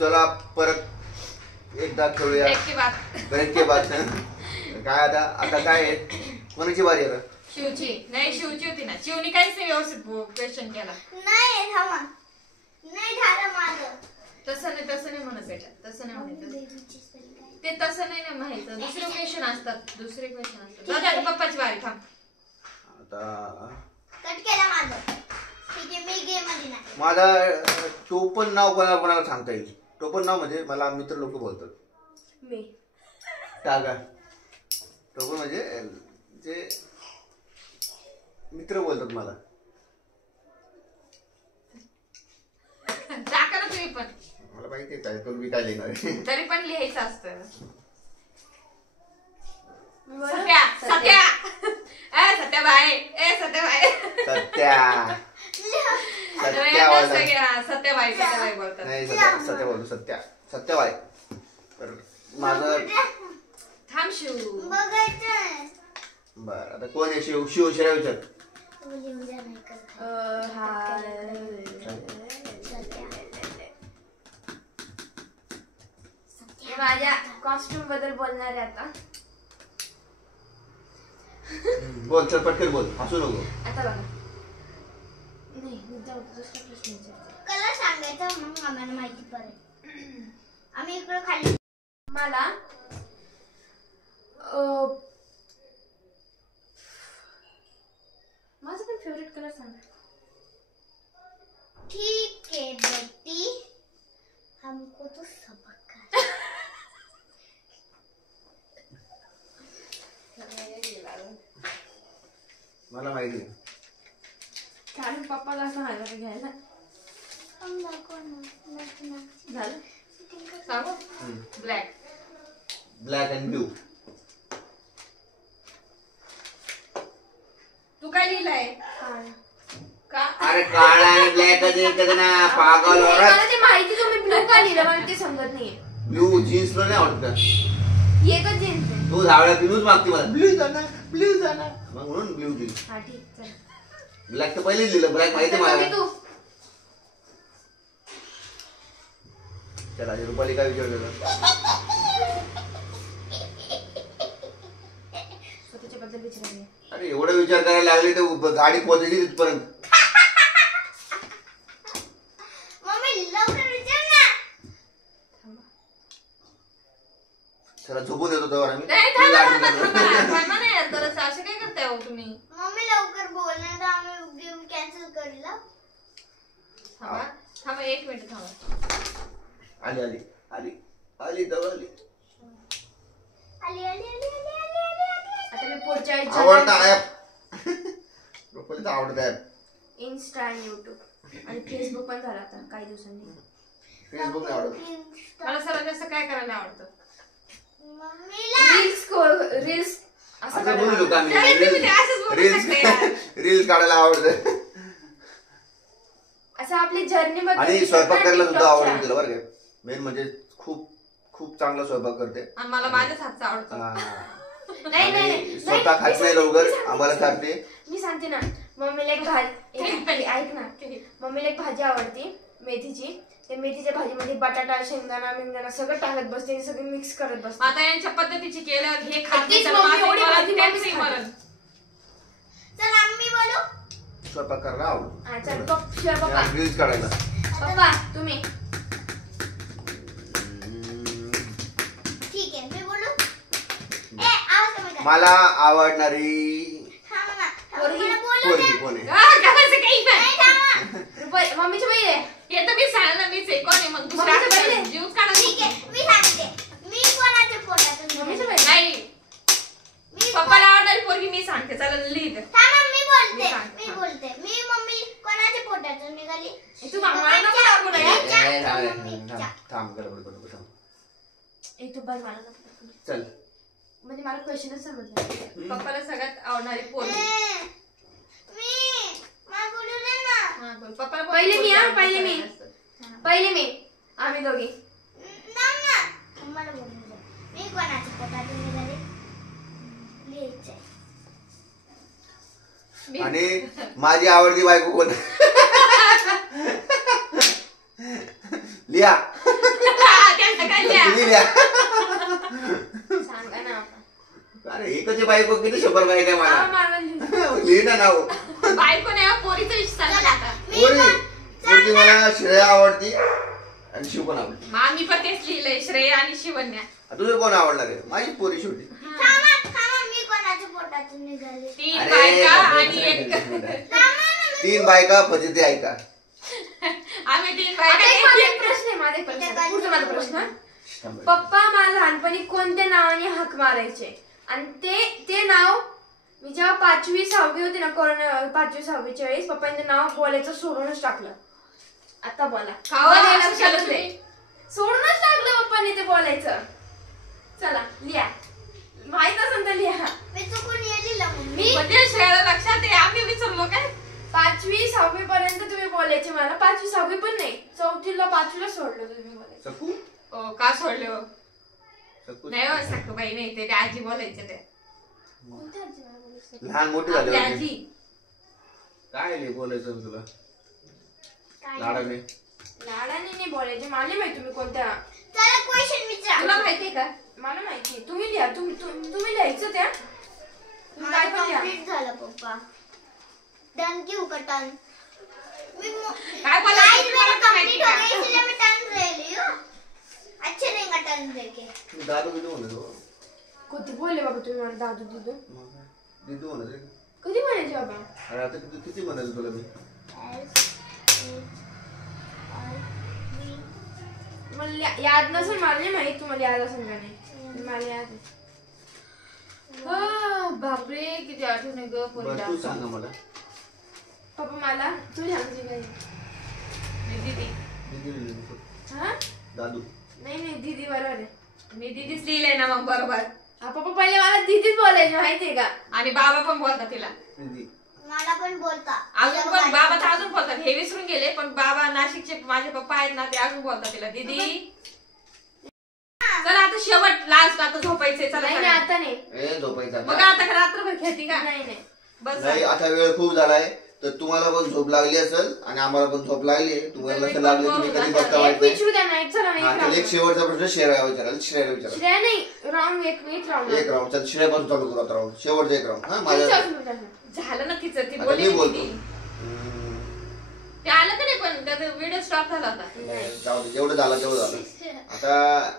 चला परत एकदा खेळूया. एक की बात. ब्रेक के बाद काय आता काय आहे कोणाची बारी आहे आता. शिवची नाही शिवची होती ना. शिवनी काहीच नाही व्यवस्थित क्वेश्चन केला. नाही थांबा. नाही झालं माझं. तसं नाही म्हणत बेटा. तसं नाही म्हणायचं. बेबीची स्पेलिंग काय? ते तसं नाही ना माहिती. दुसरे क्वेश्चन असतात. जाऊ दे आता पप्पाची वारी. थांब. आता कट केला माझं. ठीक आहे मी गेम मध्ये नाही. माझा टोपण नाव कोणाला सांगता येईल. टोपण नाव म्हणजे मला मित्र लोक बोलतात. मी टाका टोपण म्हणजे जे मित्र बोलतात मला. टाका ना तुम्ही पण. मला माहिती आहे काय तो मी काय लिहिणार आहे. तरी पण लिहायचं असतं. सत्या ए सत्याबाई. ए सत्याबाई. सत्या सत्याबाई बोलतात. नाही सत्या बोलतो. सत्याबाई. तर माझं थांब शिव. बघायचं. बर आता कोण आहे शिवशिरा विचार. लिहून द्या नाही का? मी माझ्या कॉस्ट्युम बद्दल बोलणार आहे आता. बोल चल पटकन बोल हसू नको. आता बघा. नाही जाऊ दे, दुसरा प्रश्न विचारते. कलर सांगायचा मग आम्हाला माहिती पडेल. आम्ही इकडे खाली मला माझा पण फेवरेट कलर सांगा. ठीक है बेटी हमको तो सबक है. मला माहिती आहे. कारण पप्पाला असं माझ्याकडे घ्यायला हम दाखव ना. झालं सांगू. Black and blue. तू काय लिहिलंय का? अरे काळा आणि ब्लॅक एकच ना पागल मला ते माहिती तुम्ही ब्लू का लिहिलं मला ते समजत नाहीये. ब्लू जीन्स नाही आवडत का. एकच जीन्स आहे. तू धावळ्या ब्लूच मागते मला. ब्लू जाणार मग म्हणून ब्लू जीन्स. हा ठीक चल. ब्लॅक तर पहिलेच लिहिलं. ब्लॅक माहिती आता मला. तू चला रुपाली काय विचारलं. स्वतःच्या बद्दल विचारले. अरे एवढा विचार करायला लागले तर गाडी पोहोचायची तिथपर्यंत. मम्मी लवकर विचार ना. चला झोपून येतो तेव्हा आम्ही. नाही, थांबा ना यार. तर असं काय करताय हो तुम्ही. मम्मी लवकर बोल ना तर आम्ही गेम कॅन्सल करेल. थांबा 1 मिनिट थांबा. आली आली आली आली दवा आली. आली आली आली आली आली आली आली. आता मी पुढच्या आवडता ऍप. रुपालीचा आवडता ऍप. इन्स्टा आणि युट्यूब आणि फेसबुक पण झाला आता काही दिवसांनी. फेसबुक नाही आवडत. मला सर्वात जास्त काय करायला आवडतं. मम्मीला रील्स असं बोलू शकतो आम्ही. असंच बोलू शकते यार. रील्स काढायला आवडतं. असं आपली जर्नी मध्ये आणि स्वयंपाक करायला सुद्धा आवडतं तिला बरं का. मेन म्हणजे खूप खूप चांगला स्वयंपाक करते. आणि मला माझ्याच हातचा आवडतो. नाही स्वतः खात नाही लवकर, आम्हाला खाते. मी सांगते ना, मम्मीला एक भाजी ऐक ना, मम्मीला एक भाजी आवडती मेथीची. ते मेथीच्या भाजीमध्ये बटाटा, शेंगदाणा बिंगदाणा सगळं टाकत बसते, सगळं मिक्स करत बसते. आता यांच्या पद्धतीची केल्यावर हे खाते. चल आम्ही बोलू स्वयंपाक करायला आवडतो. चल पप्पा रील्स काढायला. पप्पा तुम्ही ठीक आहे मी बोलू. आवाज कमी कर. मला आवडणारी पोरगी पोरगी कोण आहे? मम्मीची बहीण आहे. हे तर मी सांगितलं मीच आहे. कोण आहे मग मम्मीचं पहिले. दुसरा जीव काढा. ठीक आहे मी सांगते. मी कोणाच्या पोटातून मम्मीचं निघाले? बहीण. नाही मी पप्पाला आवडणारी पोरगी मी सांगते. चला लिहित. थांबा, मी बोलते. मी सांग. मी बोलते. मी मम्मी कोणाच्या पोटातून निघाली? तू मला नको दाखवू ना यार. थांब गडबड करू नको, थांब. एक तू बघ मला नको. चल म्हणजे मला क्वेश्चनच समजला. पप्पाला सगळ्यात आवडणारी पोरगी. मी मला बोलू दे ना. हा, बोल. पप्पाला बोल. पहिले मी, हा, पोरगी पहिले मी. आवडते. पहिले मी, आम्ही दोघी. ना मला बोलू दे. मी कोणाच्या पोटातून निघाली? लिहायचंय. आणि माझी आवडती बायको कोण? लिहा. त्यांचं काय लिहा? तुम्ही लिहा. सांगा ना आपण. अरे एकच बायको किती शंभर बायक आहे हा, मला. मला लिह. लिहि ना नाव. बायको नाही हा, पोरीचं विषय सांगा आता. पोरगी मला श्रेया आवडती आणि शिव पण आवडते. मग आम्ही पण तेच लिहिलंय, श्रेया आणि शिवन्या. तुझं कोण आवडणार आहे? माझी पोरी शेवटी. थांबा, मी कोणाच्या पोटातून निघाली? 3 अरे, बायका बापरे, आणि एक 3 बायका फजिती ऐका. आम्ही 3 आता एक माझा एक बायका. प्रश्न आहे, माझा एक प्रश्न आहे. पुढचा माझा प्रश्न. थांब. पप्पा मला लहानपणी कोणत्या नावाने हाक मारायचे? आणि ते नाव मी जेव्हा 5वी 6वी होते ना, कोरोना 5वी 6वीच्या वेळेस पप्पांनी ते नाव बोलायचं सोडूनच टाकलं. आता बोला. खावा मला द्यायला लक्षातच शिकवलं नाही. सोडूनच टाकलं पप्पांनी ते बोलायचं. चला लिहा, माहित असेल तर लिहा. मी चुकून लिहिलं मम्मी. मी म्हणजे श्रेयाला लक्षात आहे, आम्ही विसरलो काय? 5वी 6वी पर्यंत तुम्ही बोलायचे मला. 5वी 6वी पण नाही, 4थीला 5वीला सोडलं तुम्ही बोलायचं. सकू हो, का सोडले हो? सकू नाही हो, साखूबाई नाही, ते आजी बोलायचे ते. कोणत्या आजी मला बोलायचं? लहान मोठी आपली झाली आजी. काय नाही बोलायचं तुला काय? लाडाने. लाडाने नाही बोलायचे. मला माहिती तुम्ही कोणत्या. चला क्वेश्चन विचार. तुला माहितीये का? मला माहिती. तुम्ही लिहा. तुम्ही लिहायचं त्या. तुम्ही माझं काय पण लिहा. कंप्लीट झालं पप्पा. डन क्यों का टन? काय बोलायचं गाइस तुम्हाला मेरा तर माहिती कंप्लीट हो का? गया इसलिए मैं टन ले रही हूँ. अच्छे रहेगा टन देके. मी दादू किती म्हणतो? कधी बोलले बाबा तुम्ही मला दादू दिदू? दिदू म्हणत कधी म्हणायचे बाबा? अरे आता किती म्हणायचं तुला मी? मला याद नसेल. मला नाही माहित तुम्हाला याद असेल का नाही. मला याद आहे. बापरे, किती आठवण आहे ग बरं पोरीला. तू सांग मला. पप्पा मला तू सांगते काय? दीदी. दिदू हा दादू. नाही नाही, दीदी बरोबर आहे. मी दीदीच लिहिलंय ना मग बरोबर. हा पप्पा पहिले मला दीदीच बोलायचे माहितीये का? आणि बाबा पण बोलतात तिला. दिदी. मला पण बोलता. अजून पण बाबा तर अजून बोलतात. हे विसरून गेले, पण बाबा नाशिकचे माझे पप्पा आहेत ना, ते अजून बोलतात तिला दीदी. चला आता शेवट लास्ट, आता झोपायचंय. चला नाही नाही, चला. आता नाही. ए झोपायचं मग आता. आता का रात्रभर खेळती का? नाही नाही. बस नाही आता वेळ खूप झालाय, तर तुम्हाला पण झोप लागली असेल आणि आम्हाला पण झोप लागली. तुम्हाला कसं लागलं तुम्ही कधी बघता माहित एक नाही. विचारू द्या ना. एक चला ना, हा एक चल एक राऊंड. शेवटचा प्रश्न श्रेया विचाराल. श्रेया विचाराल श्रेया नाही, राऊंड एक राऊंड. एक राऊंड. चल श्रेयापासून चालू करू आता राऊंड. शेवटचा एक राऊंड. हा माझ्या झालं ना तिचं, ती आता बोलली मी बोलतो. होती. ते आलं का नाही, पण त्याचा व्हिडिओ स्टॉप झाला होता. जाऊ दे, जेवढं झालं तेवढं झालं. आता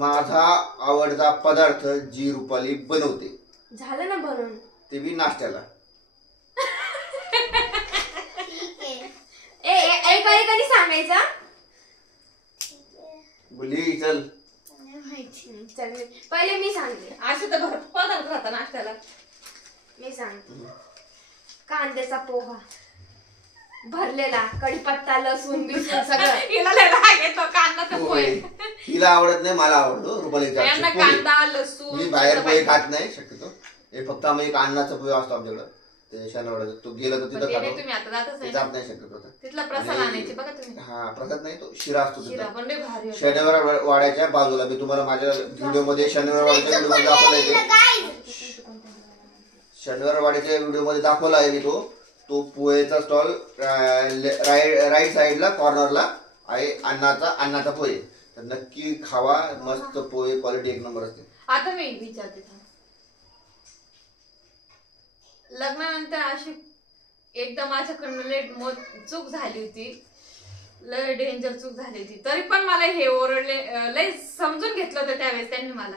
माझा आवडता पदार्थ जी रुपाली बनवते झालं ना बनवून. ते बी नाश्त्याला. ठीक आहे. एकाने सांगायचा. बोली चल. चल पहिले मी सांगते. असं तर भरपूर पदार्थ राहता नाश्त्याला. मी सांगते. कांद्याचा पोहा भरलेला, कढीपत्ता, लसूण बिसून सगळं. हिला लय राग येतो कांदा पोहे तिला आवडत नाही, मला आवडतो रुपालीचा. यांना हातचे पोहे. कांदा लसूण मी बाहेर पोहे खात नाही शक्यतो. हे फक्त आम्ही एक अन्नाचा पोहे असतो आमच्याकडं. ते शनिवार तो गेला तर तिथं ते नाही, तुम्ही आता जातच नाही. जात नाही शकत होता. तिथला प्रसाद आणायची बघा तुम्ही. हा प्रसाद नाही तो शिरा असतो शिरा तिथं. पण लय भारी होता. शनिवार वाड्याच्या बाजूला मी तुम्हाला माझ्या व्हिडिओ मध्ये शनिवार वाड्याच्या व्हिडिओ मध्ये दाखवला आहे. शनिवार वाड्याच्या व्हिडिओ मध्ये दाखवला आहे मी तो पोहेचा स्टॉल राईट साईडला कॉर्नरला आहे. अन्नाचा पोहे, तर नक्की खावा. मस्त पोहे, क्वालिटी एक नंबर असते. आता मी विचारते थांब. लग्नानंतर अशी एकदम माझ्याकडनं लय चूक झाली होती, लय डेंजर चूक झाली होती, तरी पण मला हे ओरडले, लय समजून घेतलं होतं त्यावेळेस त्यांनी मला.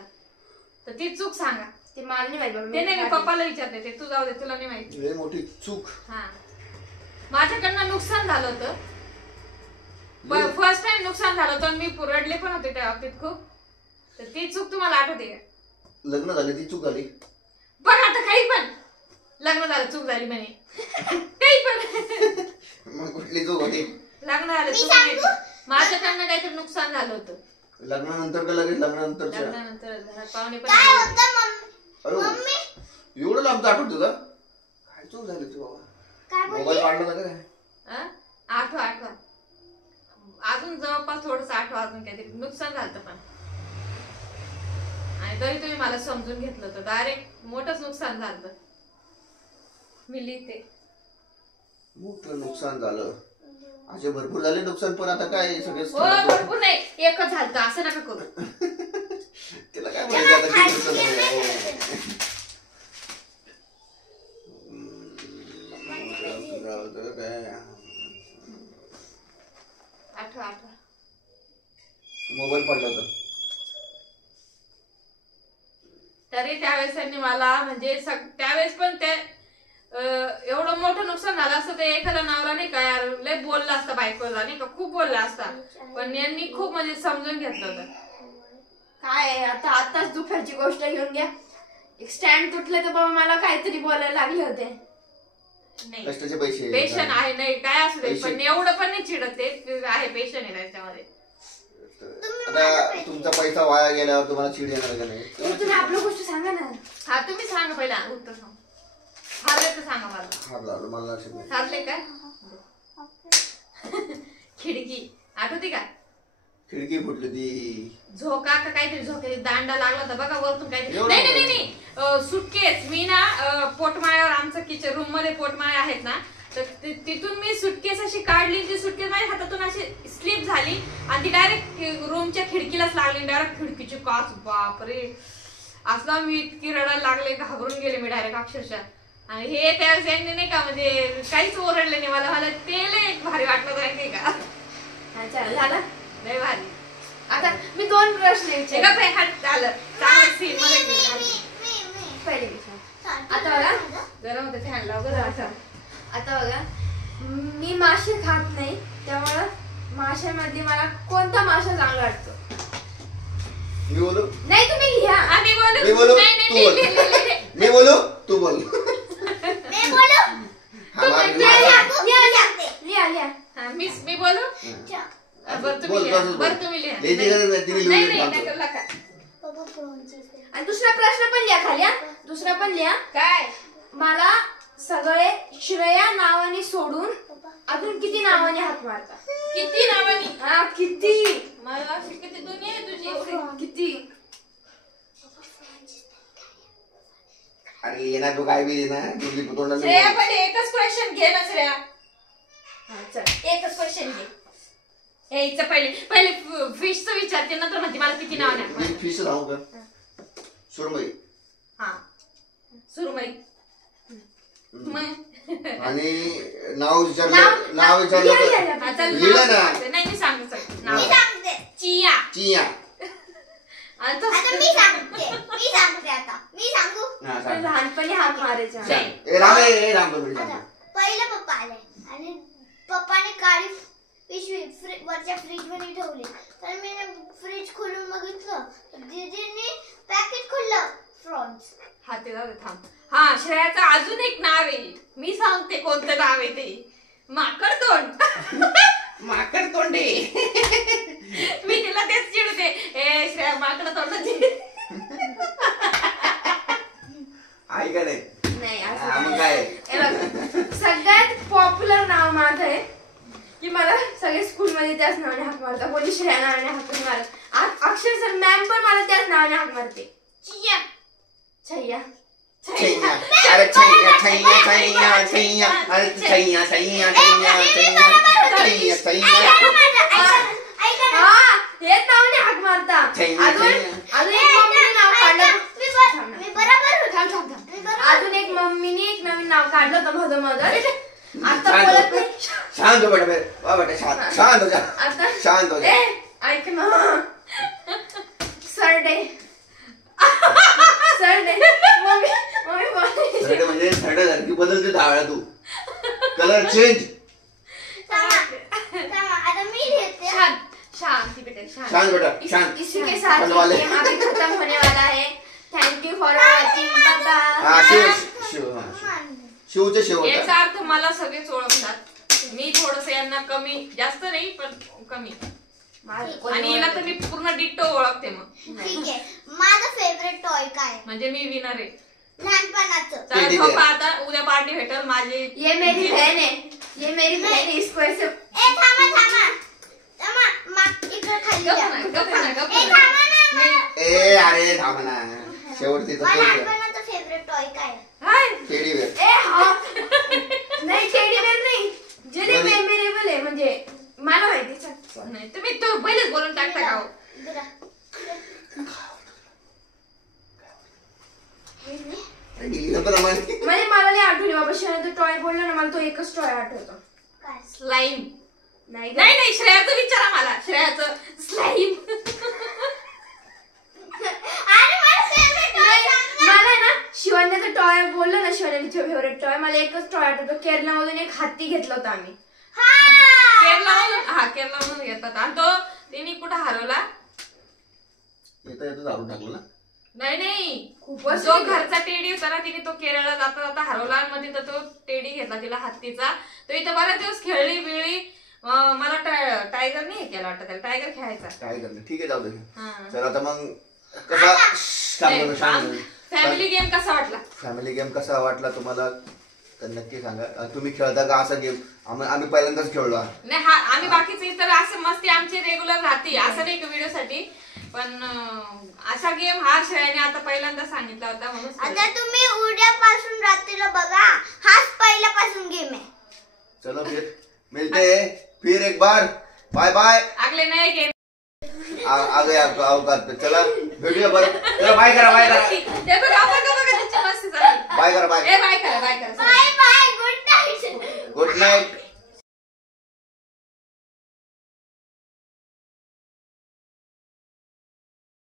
तर ती चूक सांगा. ते मला नाही माहिती. ते नाही, मी पप्पाला विचारते. ते तू जाऊ दे, तुला नाही माहिती. लय मोठी चूक. हा, माझ्याकडनं नुकसान झालं होतं. फर्स्ट टाइम नुकसान झालं होतं. मी रडले पण होते त्या बाबतीत खूप. तर ती चूक तुम्हाला आठवते का? लग्न झाले ती चूक झाली. बघ आता काही पण लग्न झालं चूक झाली म्हणे, काही पण. मग कुठली चूक होती? लग्न झालं चूक नाही. माझ्याकडनं काहीतरी नुकसान झालं होतं. लग्नानंतर का लगेच? लग्नानंतर घरात पाहुणे पण काय आले. होतं मम्मी? एवढं लांब आठवत तुला? काय चूक झाली तू बाबा? काय मोबाईल काढला होता काय? आठवा अजून जवळपास थोडस आठवा, अजून काहीतरी नुकसान झालं पण. आणि तरी तुम्ही मला समजून घेतलं होतं. डायरेक्ट मोठंच नुकसान झालं. मी लिहिते. मोठं नुकसान झालं. असे भरपूर झाले नुकसान, पण आता काय सगळे भरपूर नाही, एकच झालं. असं नका करू. तिला काय माहिती आता किती नुकसान झालं. आठवा मोबाईल पडला होता. तरी त्यावेळेस त्यांनी मला म्हणजे त्यावेळेस पण ते एवढं मोठं नुकसान झालं असतं. ते एखादा नवरा नाही का यार लय बोलला असता बायकोला, नाही का खूप बोलला असता, पण यांनी खूप म्हणजे समजून घेतलं होतं. काय आताच दुपारची गोष्ट घेऊन घ्या. एक स्टँड तुटलं तर बाबा मला काहीतरी बोलायला लागले होते. नाही, कष्टाचे पैसे पेशन आहे, नाही काय असू दे, पण एवढं पण नाही चिडत. ते आहे, पेशन आहे त्याच्यामध्ये. आता तुमचा पैसा वाया गेल्यावर तुम्हाला चिड येणार का नाही? तुम्ही आपलं गोष्ट सांगा ना. हा, तुम्ही सांगा पहिला उत्तर सांग. हारले तर सांगा मला. हारला मला लक्षात नाही. हारले काय? खिडकी आठवते का? खिडकी फुटली ती. झोका का काहीतरी, झोक्याची दांडा लागला होता बघा वरतून काहीतरी. नाही, सुटकेस. मी ना पोटमाळ्यावर, आमचं किचन रूम मध्ये पोटमाळे आहेत ना, तर तिथून मी सुटकेस अशी काढली. ती सुटकेस माझ्या हातातून अशी स्लिप झाली आणि ती डायरेक्ट रूमच्या खिडकीलाच लागली. डायरेक्ट खिडकीची काच, बापरे, असला मी इतकी रडायला लागले, घाबरून गेले मी डायरेक्ट अक्षरशः. आणि हे त्यावेळेस यांनी नाही का म्हणजे काहीच ओरडले नाही मला ते लय भारी वाटलं नाही का. अच्छा, झालं लय भारी. आता मी 2 प्रश्न विचारले. झालं चांगलं सीन मध्ये. पहिले विचार. आता बघा, गरम होतं, फॅन लाव गं. आता बघा, मी मासे खात नाही, त्यामुळं माशामध्ये मला कोणता मासा चांगला वाटतो? मी बोलू? नाही, तुम्ही लिहा. आम्ही बोलू. मी बोलू? नाही, तू बोल. नाही. मी बोलू? तू बोल. मी बोलू? हा, माझी लिहा, बोल. लिहा, लिहा. हा, मी बोलू. बरं तुम्ही बोल, लिहा. तसंच बोल. बरं तुम्ही लिहा. लिहायची गरज नाही, तिने नाही, लिहून नाही, टाकतो. नका. पप्पा फोनची. आणि दुसरा प्रश्न पण लिहा खाली. दुसरा पण लिहा. काय? मला सगळे श्रेया नावाने सोडून अजून किती नावाने हाक मारता? किती नावानी? हा, किती? मला अशी किती दुनिया आहे तुझी एवढी? किती? अरे येणार तू काय बी ना तुझी तोंडाला श्रेया, पहिले एकच क्वेश्चन घे ना श्रेया. हा, चल. एकच क्वेश्चन घे. यायचं पहिले फिशचं विचारते, नंतर म्हणते मला किती नाव नाही. मी फिश राहू का? सुरमई. हा, सुरमई. मग आणि नाव विचारलं. नाव विचारलं लिहा, तर लिहा. हा, चल, लिहिलं नाव ना. सांगते. नाही, मी सांगते मी नाव. सांगते. चिया. चिया. आणि तो- आता मी सांगते आता. मी सांगू? हा, सांग. लहानपणी हाक मारायचा. सांग. ए, राम ए, राम दोन मिनिट आता सांग. पहिलं पप्पा आले आणि पप्पाने काळी पिशवी वरच्या फ्रीज मध्ये ठेवली. तर मी फ्रीज खोलून बघितलं, दीदीने पॅकेट खोललं फ्रॉन्स. हा, ते जाऊ दे, थांब. हा, श्रेयाचं अजून एक नाव आहे. मी सांगते कोणतं नाव आहे ते. माकड तोंड. माकड तोंडे. मी तिला तेच चिडते. ए श्रेया, माकड तोंडाची. आई का नाही? नाही, हा, असं मग काय? हे बघा, नावाने हाक मारते. छैया छैया छैया. अरे छैया छैया छैया छैया. अरे छैया छैया छैया छैया छैया छैया. हा हेच नावाने हाक मारता. अजून एक मम्मीने नाव काढलं. अजून एक मम्मीने एक नवीन नाव काढलं होतं मधोमध. आता बोलत नाही. शांत हो बेटा शांत हो जा. आता शांत हो जा. ऐक ना सरडे सरडे मम्मी बोलते. सरडे म्हणजे सरडे सारखी बदलते धावळा तू. Colour change. आता मी घेते. शांति बेटा शांत बेटा शांत. इसी के साथ ये गेम अभी खत्म होने वाला है. Thank you for watching. हा शिवचे शेवट. याचा अर्थ मला सगळेच ओळखतात. मी थोडस यांना कमी जास्त नाही पण कमी. आणि याला तर मी पूर्ण डिट्टो ओळखते. मग ठीक आहे. माझं फेवरेट टॉय काय म्हणजे मी विनर आहे. लहानपणाचं. चला झोपा आता. उद्या पार्टी भेटल माझी. ये मेरी बहन है. ये मेरी बहन है. इसको ऐसे इकडे खाली द्या. ए अरे थांब ना. शेवट तिथं लहानपणाचं फेवरेट टॉय काय टेडी बेअर. नाही टेडी बेअर नाही. जे मेमोरेबल आहे म्हणजे मला माहिती नाही तुम्ही तो पहिलेच बोलून टाकता का हो? म्हणजे मला नाही आठवली बाबा. शहरात टॉय बोलला ना मला तो एकच टॉय आठवतो. स्लाईम. नाही नाही श्रेयाचं विचारा मला. श्रेयाचं स्लाईम. मला ना शिवण्याचा टॉय बोललं ना. शिवण्याचा फेवरेट टॉय मला एकच टॉय आठवतो. केरलामधून एक हत्ती घेतला होता आम्ही. केरलामधून घेतला. आणि तो तिने कुठं हरवला. येतं झाडून टाकलं ना. नाही खूपच. जो घरचा टेडी होता ना तिने तो केरळला जाता जाता हरवला. आणि मग तिथं तो टेडी घेतला तिला हत्तीचा. तो इथं बऱ्याच दिवस खेळली बिळली. मला टायगर नाही केला वाटतं त्याला. टायगर खेळायचा. टायगर ठीक आहे जाऊ दे. चल आता मग कसा फॅमिली गेम कसा वाटला. फॅमिली गेम कसा वाटला तुम्हाला तर नक्की सांगा. तुम्ही खेळता का असा गेम. आम्ही पहिल्यांदाच खेळलो. नाही हा आम्ही बाकीचे इतर असं मस्ती आमची रेग्युलर राहते. असं नाही व्हिडिओ साठी पण असा गेम हा श्रेयाने आता पहिल्यांदा सांगितला होता म्हणून. आता तुम्ही उद्यापासून रात्रीला बघा. हाच पहिल्यापासून गेम आहे. चलो मिलते फिर एक बार. Bye bye. अगले नए गेम आ गया अवकात पे. चला भेटूया बरं. चला बाय करा बाय करा. बाय करा बाय. बाय करा बाय. बाय करा बाय करा. Bye bye. Good night. Good night.